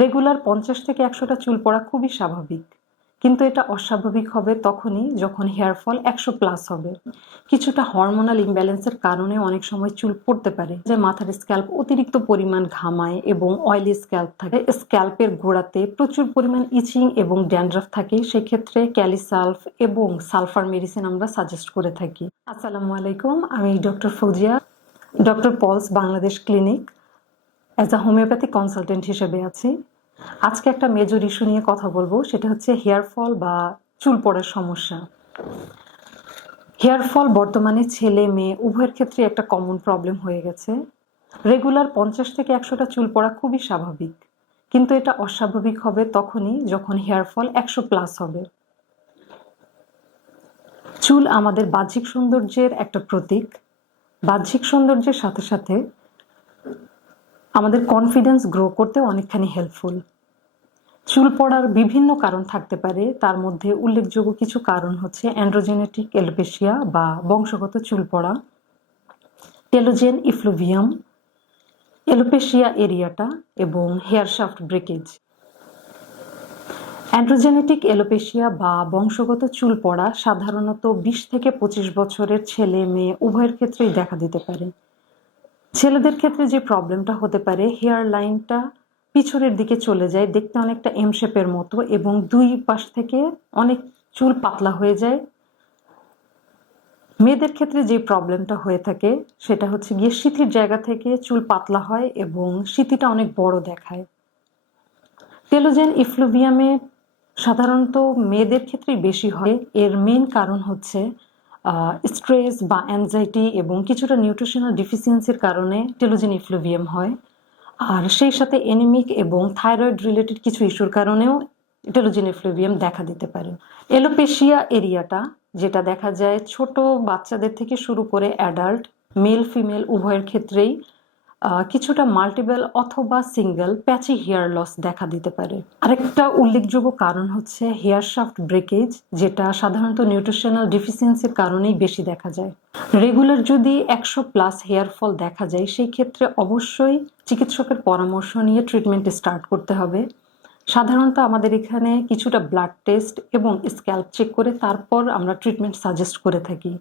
Regular 50 থেকে 100টা চুল পড়া খুবই স্বাভাবিক, কিন্তু এটা অস্বাভাবিক হবে তখনই যখন হেয়ার ফল 100+ হবে। কিছুটা হরমোনাল ইমব্যালেন্সের কারণে অনেক সময় চুল পড়তে পারে, যে মাথার স্ক্যাল্প অতিরিক্ত পরিমাণ ঘামায় এবং অয়েলি স্ক্যাল্প থাকে। স্ক্যাল্পের গোড়াতে প্রচুর পরিমাণ ইচিং এবং ড্যান্ড্রাফ থাকে, সেক্ষেত্রে ক্যালিসালফ এবং সালফার মেডিসিন আমরা সাজেস্ট করে থাকি। আসসালামু আলাইকুম, আমি doctor Fouzia, doctor Paul's Bangladesh clinic as a homeopathic consultant হিসেবে আছি। আজকে একটা মেজর ইস্যু নিয়ে কথা বলবো, সেটা হচ্ছে হেয়ার ফল বা চুল পড়ার সমস্যা। হেয়ার ফল বর্তমানে ছেলে মেয়ে উভয়ের ক্ষেত্রে একটা কমন প্রবলেম হয়ে গেছে। রেগুলার 50 থেকে 100টা চুল পড়া খুবই স্বাভাবিক, কিন্তু এটা অস্বাভাবিক হবে তখনই যখন হেয়ার ফল 100+ হবে। চুল আমাদের বাহ্যিক সৌন্দর্যের একটা প্রতীক। বাহ্যিক সৌন্দর্যের সাথে সাথে আমাদের কনফিডেন্স গ্রো করতে অনেকখানি হেল্পফুল। চুল পড়ার বিভিন্ন কারণ থাকতে পারে, তার মধ্যে উল্লেখযোগ্য কিছু কারণ হচ্ছে অ্যান্ড্রোজেনেটিক এলোপেশিয়া বা বংশগত চুল পড়া, টেলোজেন ইফ্লুভিয়াম, এলোপেশিয়া এরিয়াটা এবং hair shaft breakage. Androgenetic alopecia বা বংশগত চুল পড়া সাধারণত 20 থেকে 25 বছরের ছেলে মেয়ে উভয়ের ক্ষেত্রেই দেখা দিতে পারে। ছেলেদের ক্ষেত্রে যে প্রবলেমটা হতে পারে, হেয়ার লাইনটা পিছনের দিকে চলে যায়, দেখতে অনেকটা এম শেপের মতো, এবং দুই পাশ থেকে অনেক চুল পাতলা হয়ে যায়। মেয়েদের ক্ষেত্রে যে প্রবলেমটা হয়ে থাকে সেটা হচ্ছে গিয়ে সিথির জায়গা থেকে চুল পাতলা হয় এবং সিথিটা অনেক বড় দেখায়। টেলোজেন ইফ্লুভিয়ামে সাধারণত মেয়েদের ক্ষেত্রেই বেশি হয়। এর মেইন কারণ হচ্ছে স্ট্রেস বা অ্যাংজাইটি এবং কিছুটা নিউট্রিশনাল ডিফিসিয়েন্সির কারণে টেলোজেন ইফ্লুভিয়াম হয়। আর সেই সাথে এনিমিক এবং থাইরয়েড রিলেটেড কিছু ইস্যুর কারণেও টেলোজেন ইফ্লুভিয়াম দেখা দিতে পারে। এলোপেশিয়া এরিয়াটা, যেটা দেখা যায় ছোট বাচ্চাদের থেকে শুরু করে অ্যাডাল্ট, মেল ফিমেল উভয়ের ক্ষেত্রেই কিছুটা মাল্টিপল অথবা সিঙ্গেল প্যাচি হেয়ার লস দেখা দিতে পারে। আরেকটা উল্লেখযোগ্য কারণ হচ্ছে হেয়ার শাফট ব্রেকেজ, যেটা সাধারণত নিউট্রিশনাল ডিফিসিয়েন্সির কারণেই বেশি দেখা যায়। রেগুলার যদি 100+ হেয়ার ফল দেখা যায়, সেই ক্ষেত্রে অবশ্যই চিকিৎসকের পরামর্শ নিয়ে ট্রিটমেন্ট স্টার্ট করতে হবে। সাধারণত আমাদের এখানে কিছুটা ব্লাড টেস্ট এবং স্ক্যাল্প চেক করে তারপর আমরা ট্রিটমেন্ট সাজেস্ট করে থাকি।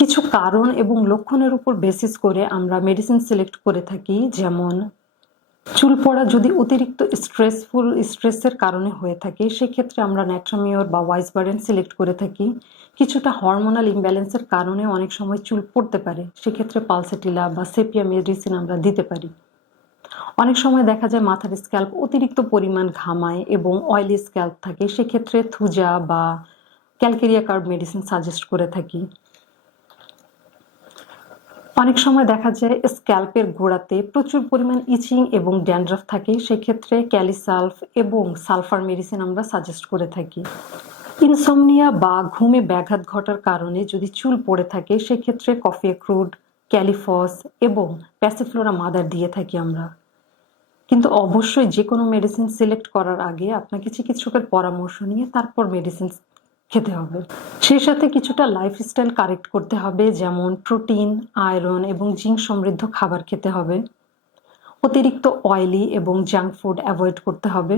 কিছু কারণ এবং লক্ষণের উপর বেসিস করে আমরা মেডিসিন সিলেক্ট করে থাকি, যেমন চুল পড়া যদি অতিরিক্ত স্ট্রেসের কারণে হয়ে থাকে, সেক্ষেত্রে আমরা ন্যাট্রামিওর বা ওয়াইসবারেন সিলেক্ট করে থাকি। কিছুটা হরমোনাল ইমব্যালেন্সের কারণে অনেক সময় চুল পড়তে পারে, সেক্ষেত্রে পালসেটিলা বা সেপিয়া মেডিসিন আমরা দিতে পারি। অনেক সময় দেখা যায় মাথার স্ক্যাল্প অতিরিক্ত পরিমাণ ঘামায় এবং অয়েলি স্ক্যাল্প থাকে, সেক্ষেত্রে থুজা বা ক্যালকেরিয়া কার্ব মেডিসিন সাজেস্ট করে থাকি। অনেক সময় দেখা যায় স্ক্যাল্পের গোড়াতে প্রচুর পরিমাণ ইচিং এবং ড্যান্ড্রাফ থাকে, সেক্ষেত্রে ক্যালিসালফ এবং সালফার মেডিসিন আমরা সাজেস্ট করে থাকি। ইনসমনিয়া বা ঘুমে ব্যাঘাত ঘটার কারণে যদি চুল পড়ে থাকে, সেক্ষেত্রে কফি অ্যাক্রুড, ক্যালিফস এবং প্যাসিফ্লোরা মাদার দিয়ে থাকি আমরা। কিন্তু অবশ্যই যে কোনো মেডিসিন সিলেক্ট করার আগে আপনাকে চিকিৎসকের পরামর্শ নিয়ে তারপর মেডিসিন খেতে হবে। সেই সাথে কিছুটা লাইফস্টাইল কারেক্ট করতে হবে, যেমন প্রোটিন, আয়রন এবং জিঙ্ক সমৃদ্ধ খাবার খেতে হবে। অতিরিক্ত অয়েলি এবং জাঙ্ক ফুড অ্যাভয়েড করতে হবে।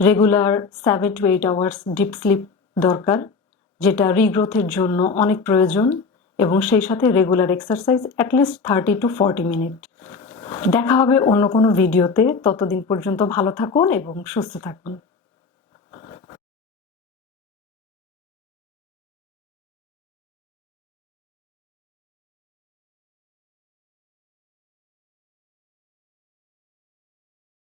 Regular 7 to 8 hours deep sleep দরকার, যেটা রিগ্রোথের জন্য অনেক প্রয়োজন, এবং সেই সাথে regular exercise at least 30 to 40 minute. দেখা হবে অন্য কোনো ভিডিওতে। ততদিন পর্যন্ত ভালো থাকুন এবং সুস্থ থাকুন।